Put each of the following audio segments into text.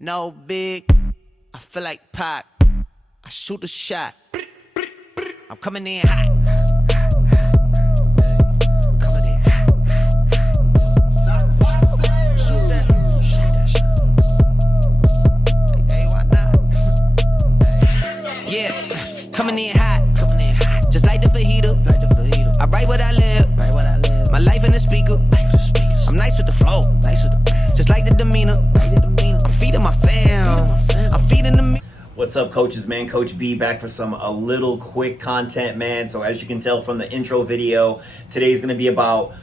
No big, I feel like Pac. I shoot a shot. I'm coming in hot. Coming in hot. Hey, why not? Yeah, coming in hot. Just like the fajita. I write what I live. My life in the speaker. I'm nice with the flow. Just like the demeanor. I'm feeding my fam. I'm feeding the What's up, coaches, man? Coach B back for some a little quick content, man. So as you can tell from the intro video, today is going to be about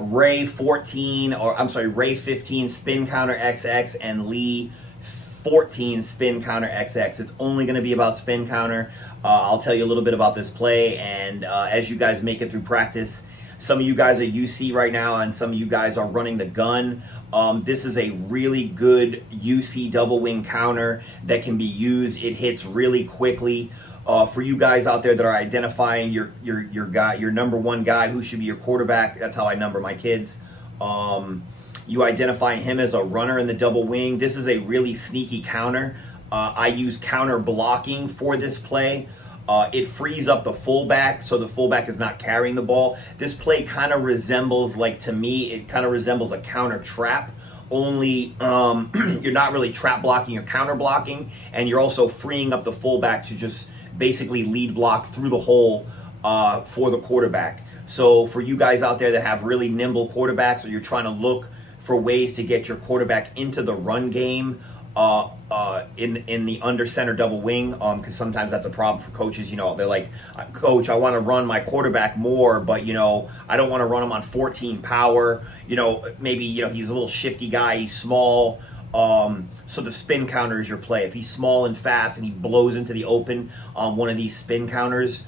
Ray 15 spin counter XX and Lee 14 spin counter XX. It's only going to be about spin counter. I'll tell you a little bit about this play, and as you guys make it through practice, some of you guys are UC right now, and some of you guys are running the gun. This is a really good UC double wing counter that can be used. It hits really quickly. For you guys out there that are identifying your guy, your number one guy who should be your quarterback, that's how I number my kids. You identify him as a runner in the double wing. This is a really sneaky counter. I use counter blocking for this play. It frees up the fullback, so the fullback is not carrying the ball. This play kind of resembles, to me, it kind of resembles a counter trap, only you're not really trap blocking, you're counter blocking, and you're also freeing up the fullback to just basically lead block through the hole for the quarterback. So for you guys out there that have really nimble quarterbacks, or you're trying to look for ways to get your quarterback into the run game, in the under center double wing, because sometimes that's a problem for coaches. They're like, Coach, I want to run my quarterback more, but I don't want to run him on 14 power. Maybe he's a little shifty guy, he's small. So the spin counter is your play. If he's small and fast and he blows into the open on one of these spin counters,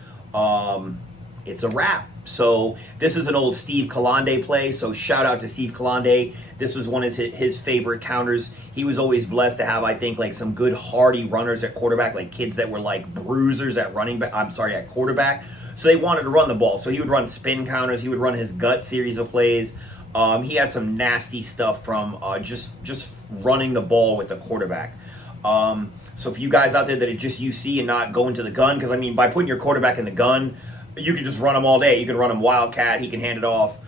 it's a wrap. So this is an old Steve Kalande play, so shout out to Steve Kalande. This was one of his favorite counters. He was always blessed to have, I think, some good hardy runners at quarterback, kids that were bruisers at at quarterback. So they wanted to run the ball. So he would run spin counters. He would run his gut series of plays. He had some nasty stuff from just running the ball with the quarterback. So for you guys out there that are just UC and not going to the gun, because by putting your quarterback in the gun, you can just run him all day. You can run him Wildcat. He can hand it off.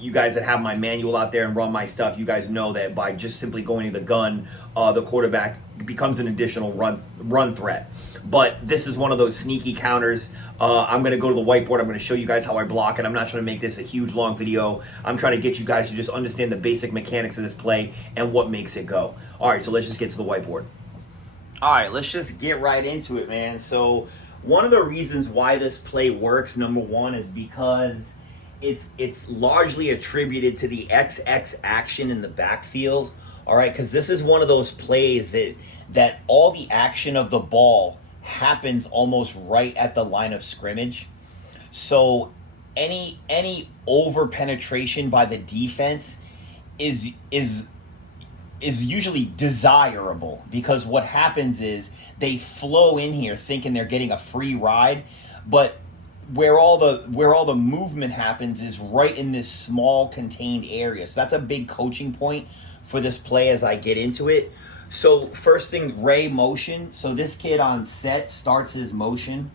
You guys that have my manual out there and run my stuff, you guys know that by just simply going to the gun, the quarterback becomes an additional run threat. But this is one of those sneaky counters. I'm going to go to the whiteboard. I'm going to show you guys how I block it. I'm not trying to make this a huge, long video. I'm trying to get you guys to just understand the basic mechanics of this play and what makes it go. All right, so let's just get to the whiteboard. All right, let's just get right into it, man. So one of the reasons why this play works, number one, is because it's largely attributed to the XX action in the backfield. All right, because this is one of those plays that all the action of the ball happens almost right at the line of scrimmage. So any over penetration by the defense is usually desirable, because what happens is they flow in here thinking they're getting a free ride, but where all the movement happens is right in this small contained area. So that's a big coaching point for this play as I get into it. So first thing, Ray motion. So this kid on set starts his motion.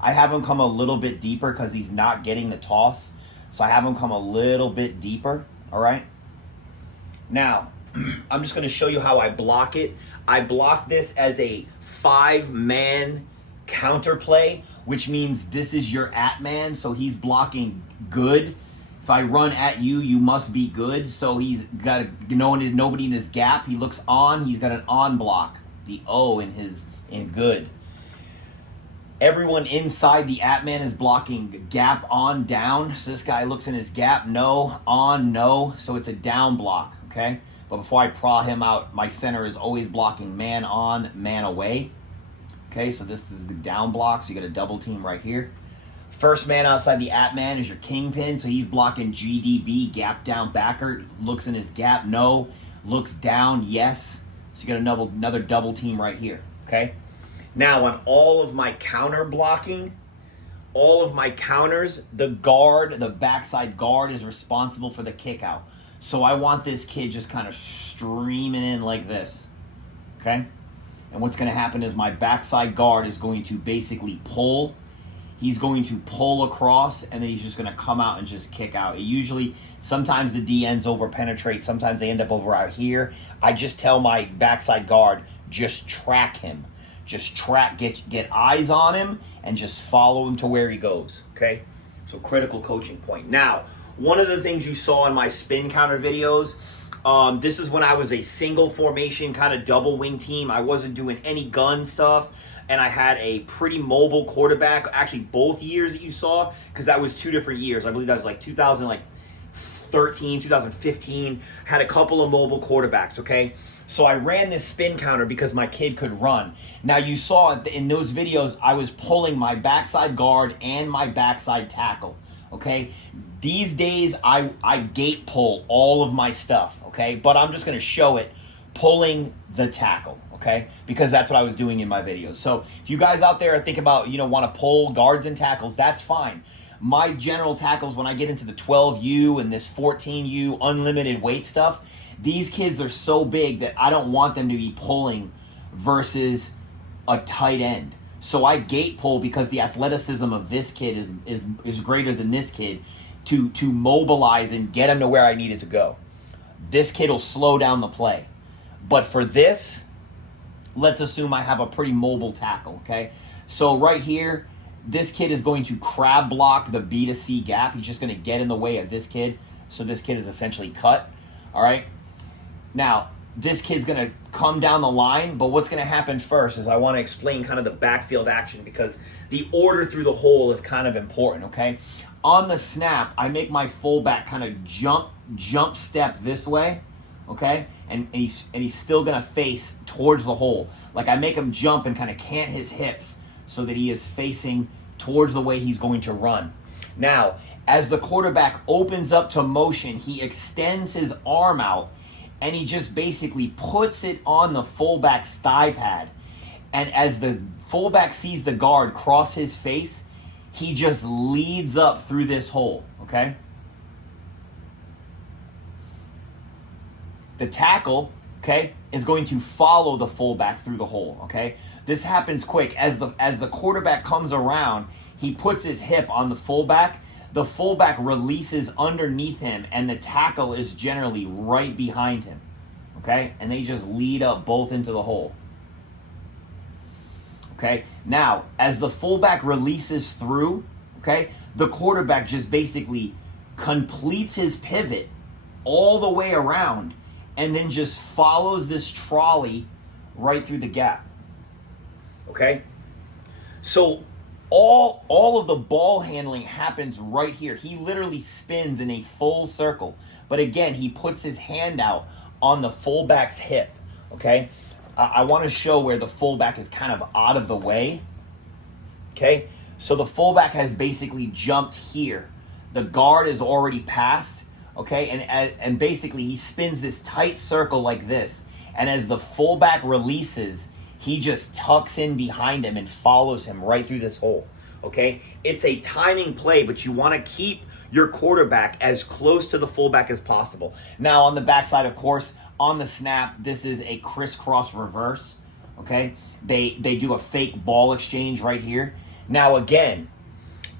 I have him come a little bit deeper because he's not getting the toss. So I have him come a little bit deeper. All right. Now, I'm just going to show you how I block it. I block this as a 5-man counter play, which means this is your at man, so he's blocking good. If I run at you, you must be good. So he's got nobody in his gap. He looks on. He's got an on block, the O in good. Everyone inside the at man is blocking gap on down. So this guy looks in his gap, no, on, no. So it's a down block, okay? But before I praw him out, my center is always blocking man on, man away. Okay, so this is the down block, so you got a double team right here. First man outside the at man is your kingpin, so he's blocking GDB, gap down backer, looks in his gap, no, looks down, yes. So you got another double team right here, okay? Now on all of my counter blocking, all of my counters, the backside guard is responsible for the kick out. So I want this kid just kind of streaming in like this. okay? And what's going to happen is my backside guard is going to basically pull. He's going to pull across, and then he's just going to come out and just kick out. It usually, sometimes the DNs over penetrate. Sometimes they end up over out here. I just tell my backside guard, just track him. Just track, get eyes on him, and just follow him to where he goes, okay? So critical coaching point. Now, one of the things you saw in my spin counter videos, this is when I was a single formation kind of double wing team. I wasn't doing any gun stuff, and I had a pretty mobile quarterback. Actually, both years that you saw, because that was 2 different years. I believe that was like 2013, 2015. Had a couple of mobile quarterbacks, okay? So I ran this spin counter because my kid could run. Now you saw in those videos, I was pulling my backside guard and my backside tackle, okay? These days, I gate pull all of my stuff, okay? But I'm just going to show it pulling the tackle, okay? Because that's what I was doing in my videos. So if you guys out there think about, want to pull guards and tackles, that's fine. My general tackles, when I get into the 12U and this 14U unlimited weight stuff, these kids are so big that I don't want them to be pulling versus a tight end. So I gate pull because the athleticism of this kid is greater than this kid to mobilize and get him to where I needed to go. This kid will slow down the play. But for this, let's assume I have a pretty mobile tackle, okay? So right here, this kid is going to crab block the B to C gap. He's just going to get in the way of this kid. So this kid is essentially cut, all right? Now, this kid's going to come down the line, but what's going to happen first is I want to explain kind of the backfield action because the order through the hole is kind of important, okay? On the snap, I make my fullback kind of jump step this way, okay? And he's still going to face towards the hole. Like I make him jump and kind of cant his hips so that he is facing towards the way he's going to run. Now, as the quarterback opens up to motion, he extends his arm out and he just basically puts it on the fullback's thigh pad. And as the fullback sees the guard cross his face, he just leads up through this hole, okay? The tackle, okay, is going to follow the fullback through the hole, okay? This happens quick. As the quarterback comes around, he puts his hip on the fullback releases underneath him, and the tackle is generally right behind him, okay? And they just lead up both into the hole, okay? Now, as the fullback releases through, okay, the quarterback just basically completes his pivot all the way around and then just follows this trolley right through the gap, okay? So all of the ball handling happens right here. He literally spins in a full circle. But again, he puts his hand out on the fullback's hip, okay? I want to show where the fullback is kind of out of the way, okay? So the fullback has basically jumped here. The guard is already passed, okay? And basically he spins this tight circle like this. And as the fullback releases, he just tucks in behind him and follows him right through this hole, okay? It's a timing play, but you want to keep your quarterback as close to the fullback as possible. Now, on the backside, of course, on the snap, this is a crisscross reverse, okay? They do a fake ball exchange right here. Now, again,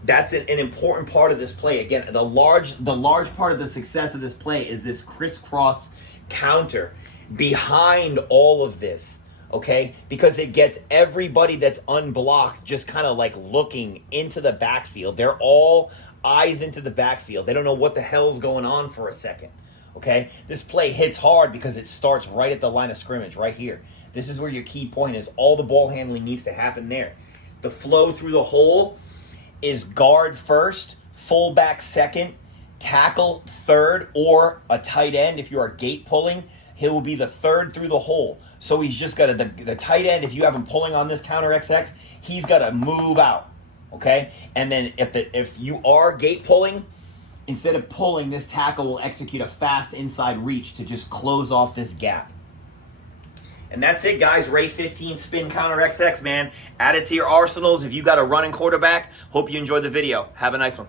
that's an important part of this play. Again, the large part of the success of this play is this crisscross counter behind all of this. Okay, because it gets everybody that's unblocked just kind of like looking into the backfield. They're all eyes into the backfield. They don't know what the hell's going on for a second. Okay, this play hits hard because it starts right at the line of scrimmage, right here. This is where your key point is. All the ball handling needs to happen there. The flow through the hole is guard first, fullback second, tackle third, or a tight end if you are gate pulling. He will be the third through the hole. So he's just got the tight end, if you have him pulling on this counter XX, he's got to move out, okay? And then if you are gate pulling, instead of pulling, this tackle will execute a fast inside reach to just close off this gap. And that's it, guys. Ray 15 spin counter XX, man. Add it to your arsenals if you got a running quarterback. Hope you enjoyed the video. Have a nice one.